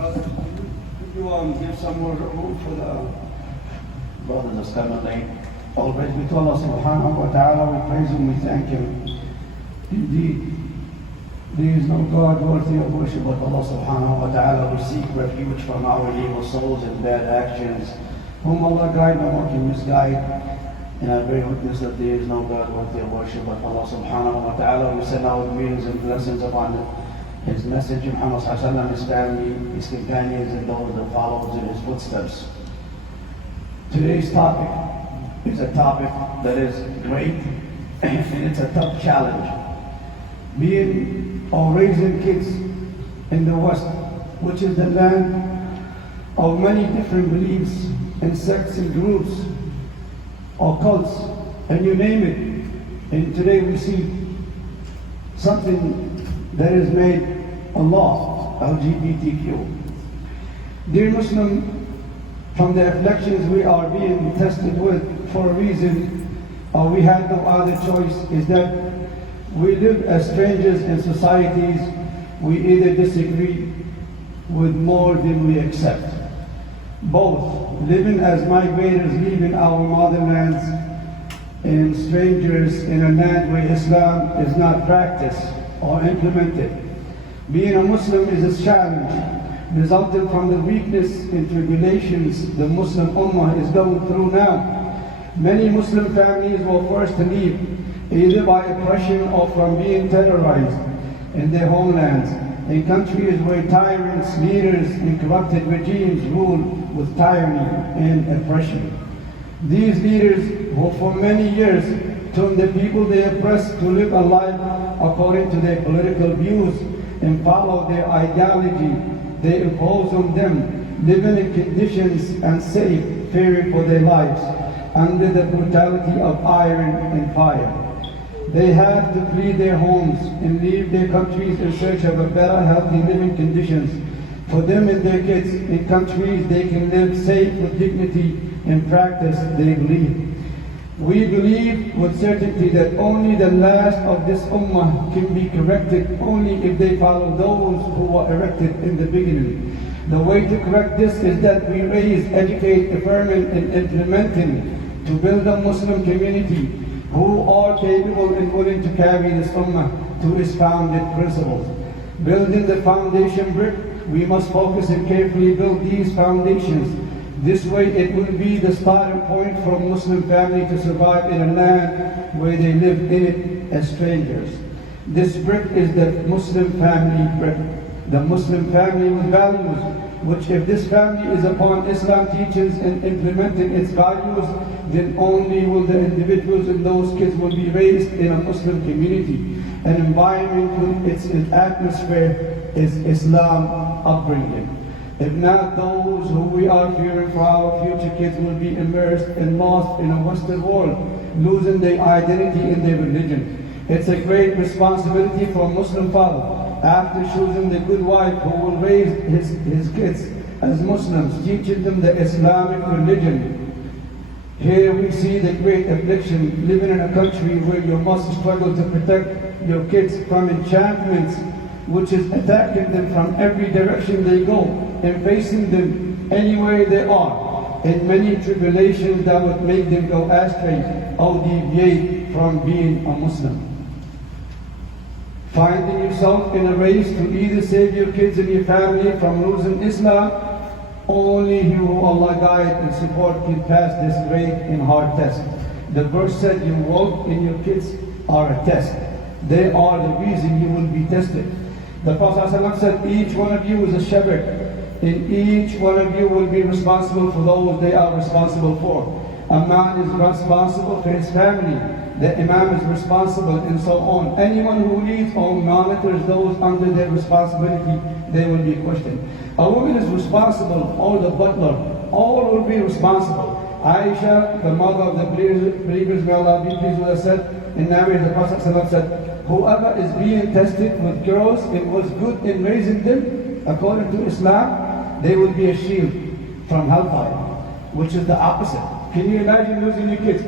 Brother, could you give some more room for the brothers that's coming late? All praise be to Allah subhanahu wa ta'ala. We praise Him, we thank Him. Indeed, there is no God worthy of worship but Allah subhanahu wa ta'ala. We seek refuge from our evil souls and bad actions. Whom Allah guide, no one can misguide. And I bear witness that there is no God worthy of worship but Allah subhanahu wa ta'ala. We send our greetings and blessings upon His messenger Muhammad sallallahu alaihi wasallam, his family, his companions, and those that follow in his footsteps. Today's topic is a topic that is great and it's a tough challenge. Being or raising kids in the West, which is the land of many different beliefs and sects and groups or cults, and you name it. And today we see something that is made a law, LGBTQ. Dear Muslim, from the afflictions we are being tested with for a reason, or we had no other choice, is that we live as strangers in societies we either disagree with more than we accept. Both living as migrators leaving our motherlands and strangers in a land where Islam is not practiced or implemented. Being a Muslim is a challenge resulting from the weakness and tribulations the Muslim Ummah is going through now. Many Muslim families were forced to leave either by oppression or from being terrorized in their homelands, in countries where tyrants, leaders, and corrupted regimes rule with tyranny and oppression. These leaders who for many years turned the people they oppressed to live a life according to their political views and follow their ideology they impose on them, living in conditions unsafe, fearing for their lives, under the brutality of iron and fire. They have to flee their homes and leave their countries in search of a better, healthy living conditions for them and their kids in countries they can live safe with dignity and practice their belief. We believe with certainty that only the last of this ummah can be corrected only if they follow those who were erected in the beginning. The way to correct this is that we raise, educate, affirming, and implementing to build a Muslim community who are capable and willing to carry this ummah to its founded principles. Building the foundation brick, we must focus and carefully build these foundations. This way it will be the starting point for a Muslim family to survive in a land where they live in it as strangers. This brick is the Muslim family brick, the Muslim family with values, which if this family is upon Islam teachings and implementing its values, then only will the individuals and those kids will be raised in a Muslim community, an environment with its atmosphere is Islam upbringing. If not, those who we are fearing for our future kids will be immersed and lost in a Western world, losing their identity in their religion. It's a great responsibility for a Muslim father, after choosing the good wife who will raise his kids as Muslims, teaching them the Islamic religion. Here we see the great affliction, living in a country where you must struggle to protect your kids from enchantments, which is attacking them from every direction they go and facing them anywhere they are, and many tribulations that would make them go astray or deviate from being a Muslim. Finding yourself in a race to either save your kids and your family from losing Islam, only He who Allah guide and support can pass this great and hard test. The verse said your work and your kids are a test. They are the reason you will be tested. The Prophet ﷺ said, each one of you is a shepherd, and each one of you will be responsible for those they are responsible for. A man is responsible for his family, the imam is responsible, and so on. Anyone who leads or monitors those under their responsibility, they will be questioned. A woman is responsible, or the butler, all will be responsible. Aisha, the mother of the believers, may Allah be pleased with her, said, in Nowhere the Prophet ﷺ said, whoever is being tested with girls and was good in raising them, according to Islam, they will be a shield from hellfire, which is the opposite. Can you imagine losing your kids?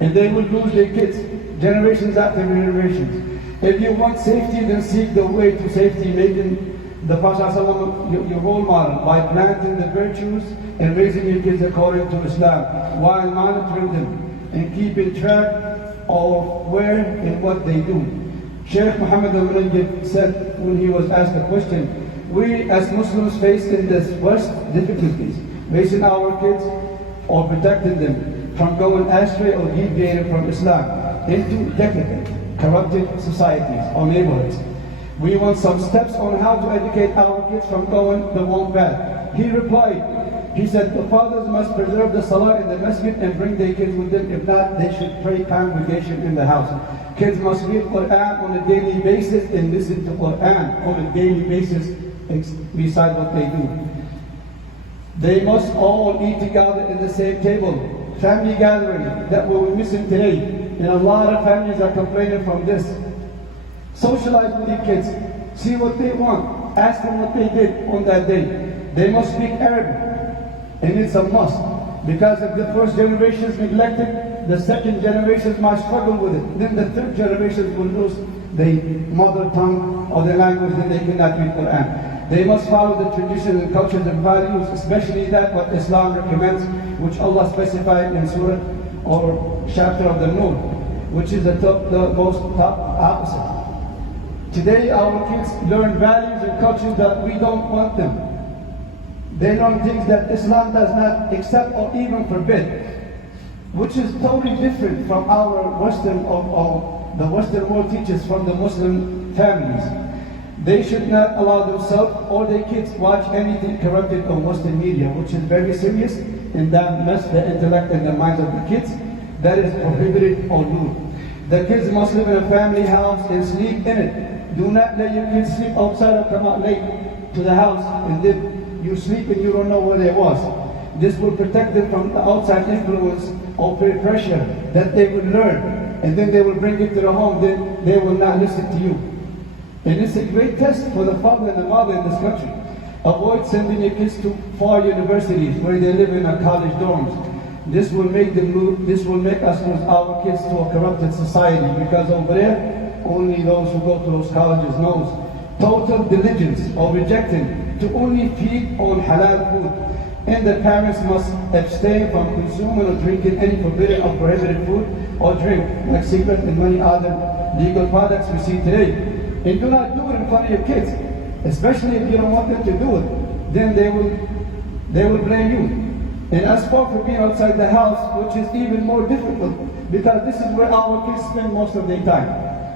And they will lose their kids, generations after generations. If you want safety, then seek the way to safety, making the Prophet ﷺ, your role model, by planting the virtues and raising your kids according to Islam, while monitoring them and keeping track of where and what they do. Sheikh Muhammad al-Munajjid said when he was asked the question, we as Muslims face in this worst difficulties, raising our kids or protecting them from going astray or deviating from Islam into decadent, corrupted societies or neighborhoods. We want some steps on how to educate our kids from going the wrong path. He replied, he said, the fathers must preserve the salah in the masjid and bring their kids with them. If not, they should pray congregation in the house. Kids must read Quran on a daily basis and listen to Quran on a daily basis beside what they do. They must all eat together in the same table. Family gathering that we're missing today. And a lot of families are complaining from this. Socialize with your kids. See what they want. Ask them what they did on that day. They must speak Arabic. And it's a must. Because if the first generation is neglected, the second generation might struggle with it. Then the third generation will lose their mother tongue or their language, and they cannot read Quran. They must follow the traditions and cultures and values, especially that what Islam recommends, which Allah specified in Surah or chapter of the Nur, which is the most top opposite. Today our kids learn values and cultures that we don't want them. They learn things that Islam does not accept or even forbid, which is totally different from our Western or the Western world teaches from the Muslim families. They should not allow themselves or their kids watch anything corrupted on Western media, which is very serious, and that mess the intellect and the minds of the kids. That is prohibited or lewd. The kids must live in a family house and sleep in it. Do not let your kids sleep outside or come out late to the house and then you sleep and you don't know where they was. This will protect them from the outside influence or peer pressure that they will learn, and then they will bring it to the home, then they will not listen to you. And it's a great test for the father and the mother in this country. Avoid sending your kids to far universities where they live in a college dorms. This will make us lose our kids to a corrupted society, because over there, only those who go to those colleges knows. Total diligence or rejecting to only feed on halal food. And the parents must abstain from consuming or drinking any forbidden or prohibited food or drink, like cigarettes and many other legal products we see today. And do not do it in front of your kids, especially if you don't want them to do it. Then they will blame you. And as far for being outside the house, which is even more difficult, because this is where our kids spend most of their time.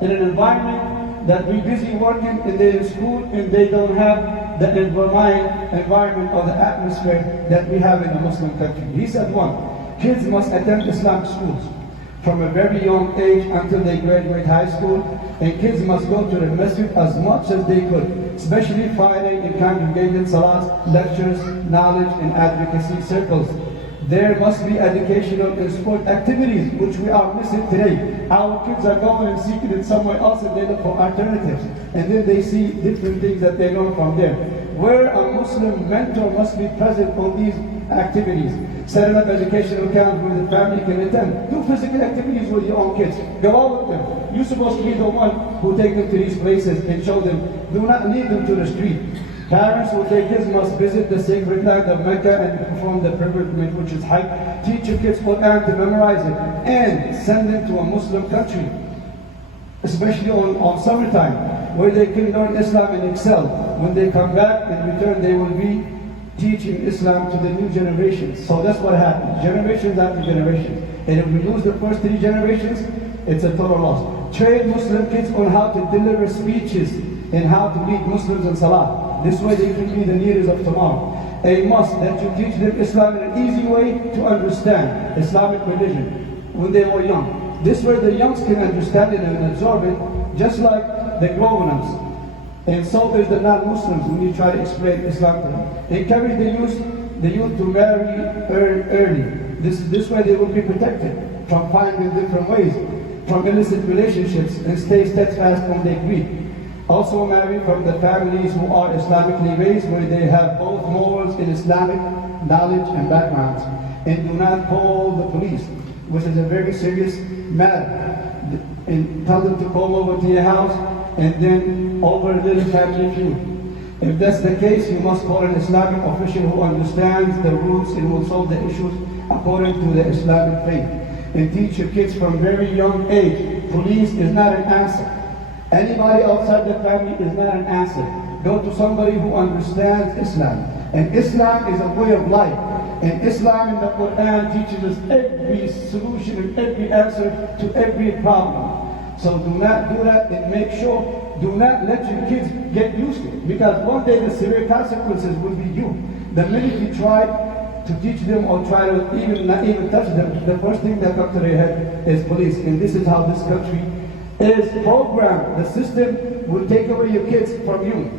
In an environment that we're busy working and they're in school and they don't have the environment or the atmosphere that we have in a Muslim country. He said kids must attend Islamic schools from a very young age until they graduate high school, and kids must go to the masjid as much as they could, especially Friday in congregated salahs, lectures, knowledge and advocacy circles. There must be educational and sport activities, which we are missing today. Our kids are going and seeking it somewhere else and they look for alternatives. And then they see different things that they learn from there. Where a Muslim mentor must be present on these activities. Setting up educational camps where the family can attend. Do physical activities with your own kids. Go out with them. You're supposed to be the one who take them to these places and show them. Do not leave them to the street. Parents with their kids must visit the sacred land of Mecca and perform the pilgrimage, which is Hajj. Teach your kids Quran to memorize it and send them to a Muslim country, especially on summertime, where they can learn Islam and excel. When they come back in return, they will be teaching Islam to the new generations. So that's what happens, generations after generations. And if we lose the first 3 generations, it's a total loss. Train Muslim kids on how to deliver speeches and how to lead Muslims in Salah. This way they can be the leaders of tomorrow. A must that you teach them Islam in an easy way to understand Islamic religion when they were young. This way the youngs can understand it and absorb it, just like the grown-ups. And so is the non-Muslims when you try to explain Islam to them. Encourage the youth to marry early. This way they will be protected from finding different ways, from illicit relationships, and stay steadfast on their creed. Also marry from the families who are Islamically raised, where they have both morals and Islamic knowledge and backgrounds. And do not call the police, which is a very serious matter. And tell them to come over to your house and then over a little family feud. If that's the case, you must call an Islamic official who understands the rules and will solve the issues according to the Islamic faith. And teach your kids from very young age. Police is not an answer. Anybody outside the family is not an answer. Go to somebody who understands Islam. And Islam is a way of life. And Islam in the Quran teaches us every solution and every answer to every problem. So do not do that, and make sure, do not let your kids get used to it. Because one day the severe consequences will be you. The minute you try to teach them or try to not even touch them, the first thing that comes to their head is police. And this is how this country is programmed. The system will take away your kids from you.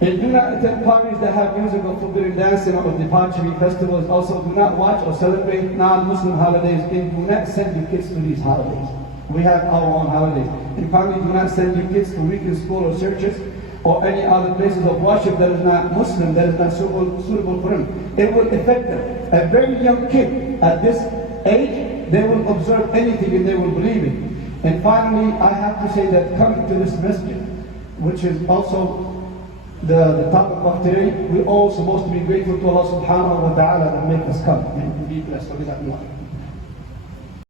And do not attend parties that have music or forbidden dancing or debauchery festivals. Also, do not watch or celebrate non-Muslim holidays, and do not send your kids to these holidays. We have our own holidays. And finally, do not send your kids to weekend school or churches or any other places of worship that is not Muslim, that is not suitable for them. It will affect them. A very young kid at this age, they will observe anything and they will believe it. And finally, I have to say that coming to this masjid, which is also the topic of today, we're all supposed to be grateful to Allah subhanahu wa ta'ala that make us come. And be blessed.